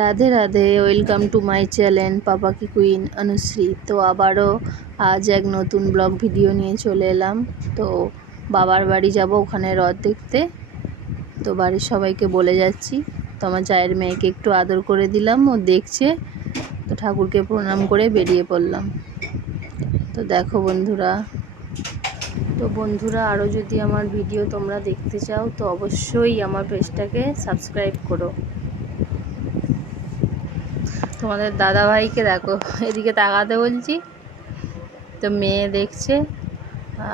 Radhe Radhe, welcome to my channel পাপা কি queen Anushree. তো আবারও আজ এক নতুন ব্লগ ভিডিও নিয়ে চলে এলাম। তো বাবার বাড়ি যাব, ওখানে রথ দেখতে। তো বাড়ির সবাইকে বলে যাচ্ছি। তো আমার জায়ের মেয়েকে একটু আদর করে দিলাম, ও দেখছে। তো ঠাকুরকে প্রণাম করে বেরিয়ে পড়লাম। তো দেখো বন্ধুরা, আরও যদি আমার ভিডিও তোমরা দেখতে চাও তো অবশ্যই আমার পেজটাকে সাবস্ক্রাইব করো। তোমাদের দাদা ভাইকে দেখো, এদিকে তাকাতে বলছি, তো মেয়ে দেখছে,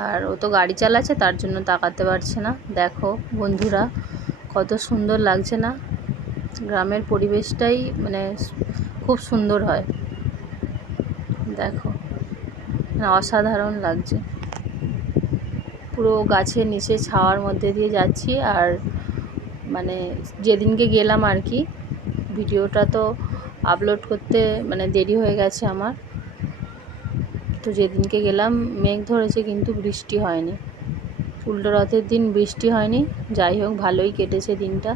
আর ও তো গাড়ি চালাচ্ছে, তার জন্য তাকাতে পারছে না। দেখো বন্ধুরা, কত সুন্দর লাগছে না? গ্রামের পরিবেশটাই মানে খুব সুন্দর হয়। দেখো, অসাধারণ লাগছে। পুরো গাছের নিচে ছাওয়ার মধ্যে দিয়ে যাচ্ছি। আর মানে যেদিনকে গেলাম আর কি, ভিডিওটা তো আপলোড করতে দেরি হয়ে গেছে আমার। তো যেদিনকে গেলাম মেঘ ধরেছে, কিন্তু বৃষ্টি হয়নি। উল্টো রথের দিন বৃষ্টি হয়নি। যাই হোক, ভালোই কেটেছে দিনটা।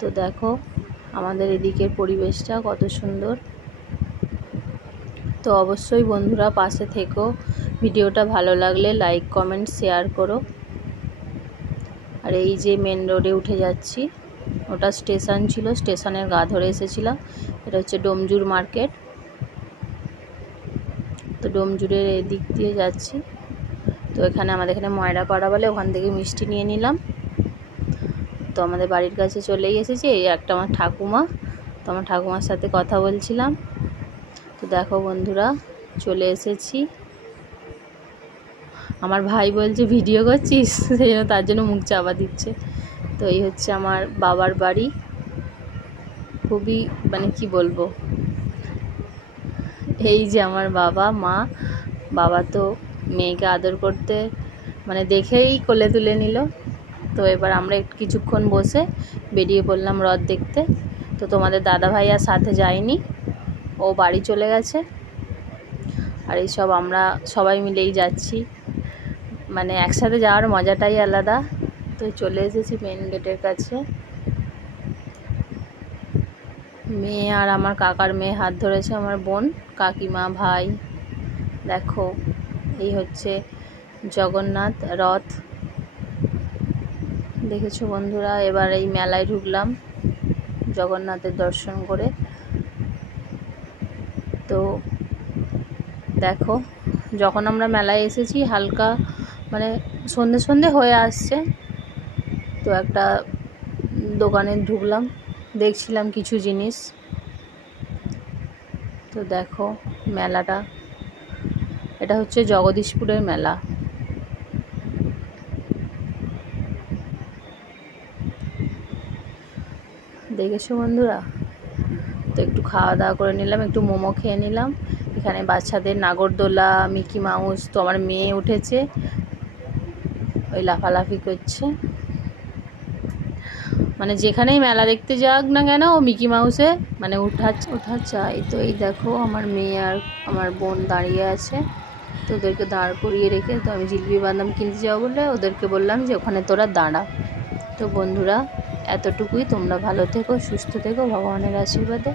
তো দেখো আমাদের এদিকের পরিবেশটা কত সুন্দর। তো অবশ্যই বন্ধুরা পাশে থেকো। ভিডিওটা ভালো লাগলে লাইক কমেন্ট শেয়ার করো। আর এই যে মেন রোডে উঠে যাচ্ছি, ওটা স্টেশন ছিল, স্টেশনের গা ধরে এসেছিলাম। এটা হচ্ছে ডোমজুর মার্কেট। তো ডোমজুরের এদিক দিয়ে যাচ্ছি। তো আমাদের এখানে ময়রাপাড়া বলে, ওখান থেকে মিষ্টি নিয়ে নিলাম। তো আমাদের বাড়ির কাছে চলেই এসেছি। এই একটা আমার ঠাকুমা, তো আমার ঠাকুমার সাথে কথা বলছিলাম। তো দেখো বন্ধুরা, চলে এসেছি। আমার ভাই বলছে ভিডিও করছিস, সেই জন্য তার জন্য মুখ চাপা দিচ্ছে। তো এই হচ্ছে আমার বাবার বাড়ি। খুবই কি বলবো, এই যে আমার বাবা মা। বাবা তো মেয়েকে আদর করতে দেখেই কোলে তুলে নিল। তো এবার আমরা কিছুক্ষণ বসে বেরিয়ে পড়লাম রথ দেখতে। তো তোমাদের দাদা ভাই আর সাথে যায়নি, ও বাড়ি চলে গেছে। আর এইসব আমরা সবাই মিলেই যাচ্ছি, একসাথে যাওয়ার মজাটাই আলাদা। তো চলে এসেছি মেন গেটের কাছে। মেয়ে আর আমার কাকার মেয়ে হাত ধরেছে, আমার বোন, কাকিমা, ভাই। দেখো এই হচ্ছে জগন্নাথ রথ। দেখেছো বন্ধুরা, এবার এই মেলায় ঢুকলাম জগন্নাথের দর্শন করে। তো দেখো, যখন আমরা মেলায় এসেছি হালকা সন্ধে সন্ধে হয়ে আসছে। তো একটা দোকানে ঢুকলাম, দেখছিলাম কিছু জিনিস। তো দেখো মেলাটা, এটা হচ্ছে জগদীশপুরের মেলা। দেখেছো বন্ধুরা? তো একটু খাওয়া দাওয়া করে নিলাম, একটু মোমো খেয়ে নিলাম। এখানে বাচ্চাদের নাগরদোলা, মিকি মাউস। তো আমার মেয়ে উঠেছে, ওই লাফালাফি করছে। যেখানেই মেলা দেখতে যাক না কেন, ও মিকি মাউসে ওঠা চাই। তো এই দেখো আমার মেয়ে আর আমার বোন দাঁড়িয়ে আছে। তো ওদেরকে দাঁড় করিয়ে রেখে, তো আমি জিলিপি বাদাম কিনতে যাবো বলে ওদেরকে বললাম যে ওখানে তোরা দাঁড়া। তো বন্ধুরা এতটুকুই। তোমরা ভালো থেকো, সুস্থ থেকো, ভগবানের আশীর্বাদে।